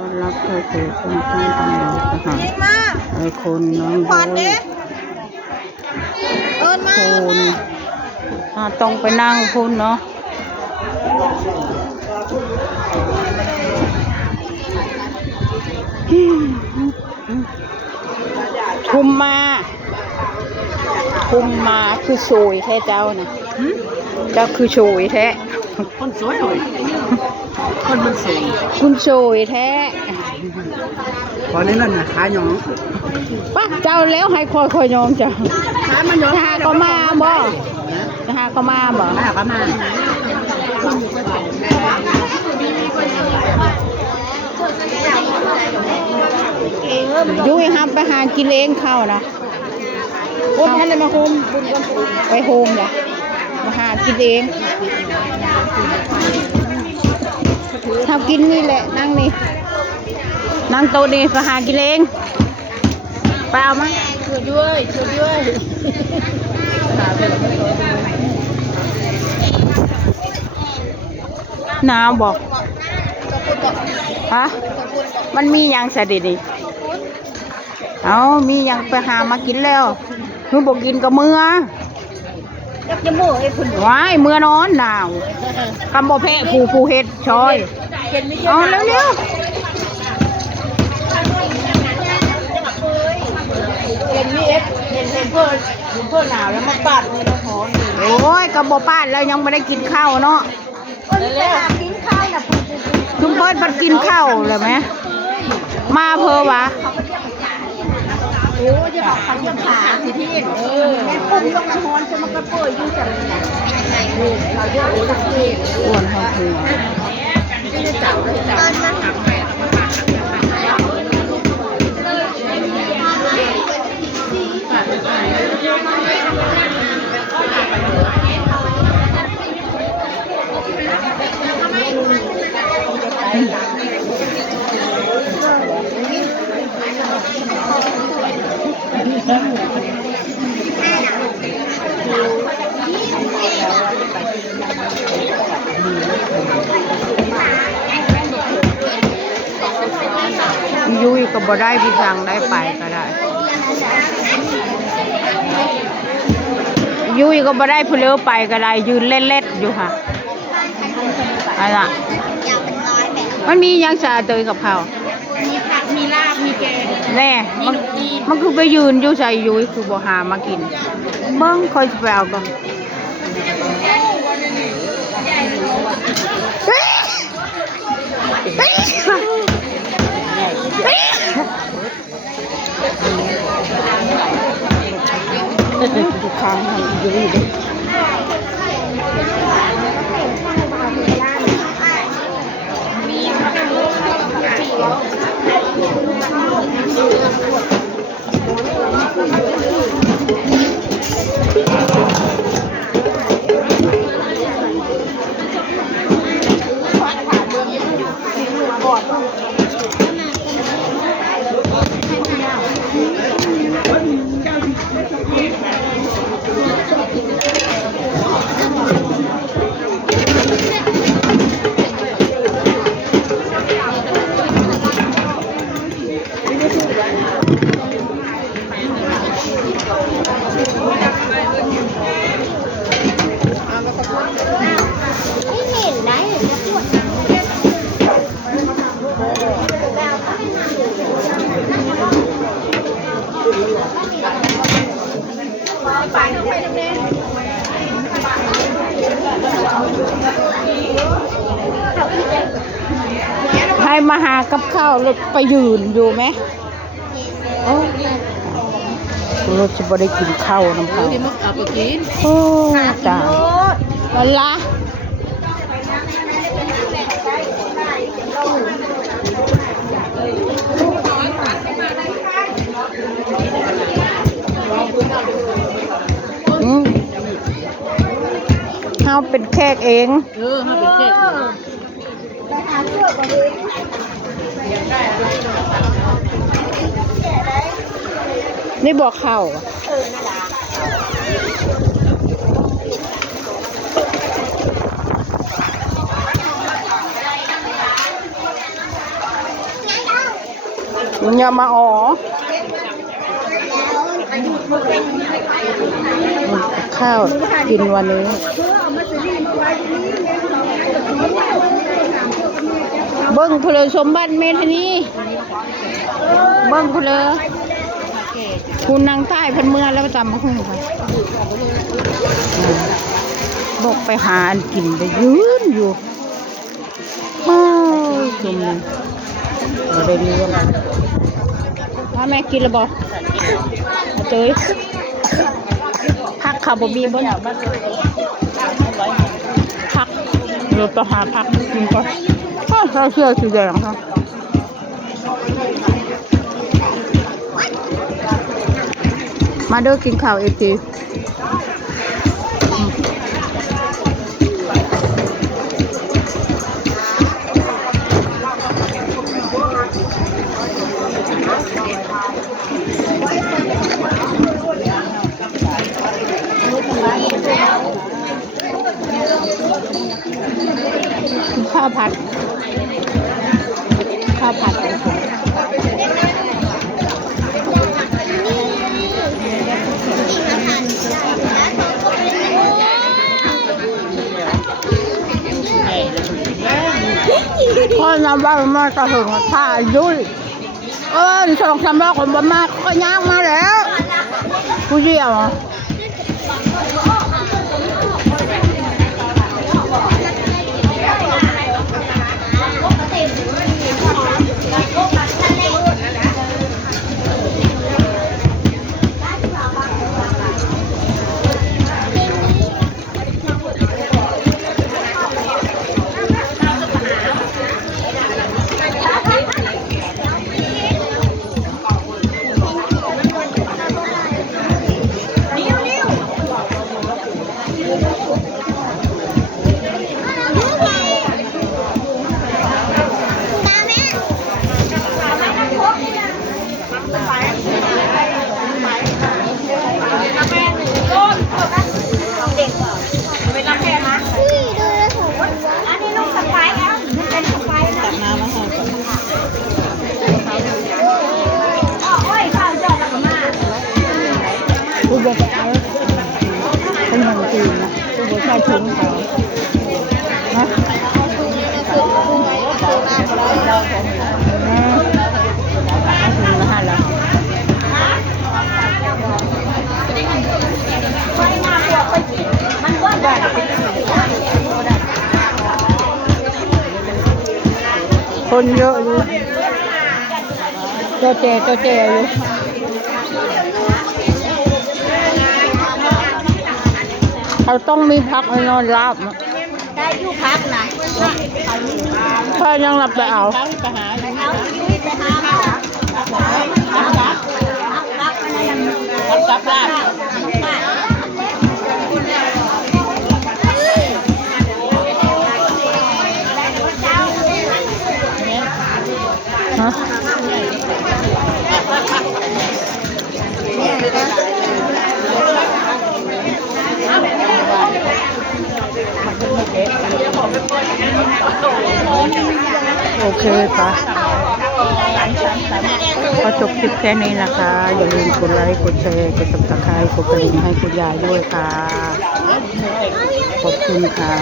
ต้อนรับเข้าสู่ช่องตั้งตำรวจนะคะไอ้คนน้องโวยคุณต้องไปนั่งคุณเนาะคุมมาคือโชยแท้เจ้านะเจ้าคือโชยแท้คนสวยเลยคนมันสวยคุณโชยแท้ตอนนี้นั่นนะขาหยองป้าเจ้าแล้วให้คอยยองเจ้าขามันหยองหาก็มาบ่หาก็มาบ่หาก็มายุ้ยครับไปหากินเองเข้านะโอ้ยอะไรมาโฮมไปโฮมเนี่ยมาหากินเองทำกินนี่แหละนั่งนี่นั่งโต๊ะนี่ไปหากินเองเปล่ามั้ยช่วยด้วยหนาวบอกฮะมันมีอย่างสะดิดิเอามีอย่างไปหามากินแล้วมึงบอกกินกับมือว้ายมือนอนหนาวคำบอกแพะผู้เฮ็ดชอยเอาเร็วเห็นมีเห็นเพื่อนหนาวแล้วมาปาดมือมาหอนโอ้ยกับบอกป้าแล้วยังไม่ได้กินข้าวเนาะกินข้าวน่ะคุณเพิ่นมันกินข้าวเลยไหมมาเพอวะโอ้จะบอกพันยขาสิที่แม่ปุ่มลงมาหอนจะมันก็เปิดอยู่จังเลยเขาเยอะเลยที่อ้วนเขาคือไม่ได้จับเลยจัยุ้ยก็บ่ได้พี่สั่งได้ไปก็ได้ยุ้ยก็บ่ได้เพลือไปก็ได้ยืนเล่นๆอยู่ค่ะอะไรมันมียังสาเตยกับเขามีผักมีลาบมีแกงแน่มันคือไปยืนอยู่ใส่ยุ้ยคือบ่หามากินเบิ่งคอยไปเอาก่อนทุกครั้งให้ยุ้ยเลยให้มาหากับข้าวแล้วไปยืนอยู่ไหมเราจะไม่ได้กินข้าวน้ำข้าวโอ้จ้าวันละเขาเป็นแขกเองเขาเป็นแขกนี่บอกเข้า อย่ามาอ๋อข้าวกินวันนี้เบิ้งเพลสมบัติเมธานีเบิ้งเพลคุณนางใต้เพันเมื่อแล้วประจำมาคุ้งไปบอกไปหาอันกินไปยืนอยู่จุ่มเลยไม่ได้เรื่องถ้าแม่กินแล้วบอกเจยพักข่าวบบีบ่พักเราต้องหาพักกินก่อนเราเชื่อสีแดงค่ะมาเด้อกินข้าวเอทีข้าวผัดพ่อน้ำบ้านมาจะถึงท่ายุ่ยสองสามรอบคนบ้านมาก็ย่างมาแล้วผู้เชี่ยวผู้บริหารเป็นอย่างจริงนะผู้บริหารถึงเขานะคนเยอะอยู่เจ๊อยู่เขาต้องมีพักให้นอนรับได้อยู่พักนะถ้ายังหลับไปเอาไปหารับลาบฮะโอเคค่ะก็จบคลิปแค่นี้นะคะ อย่าลืมกดไลค์ กดแชร์ กดติดตามกดกระดิ่งให้คุณยายด้วยค่ะ ขอบคุณค่ะ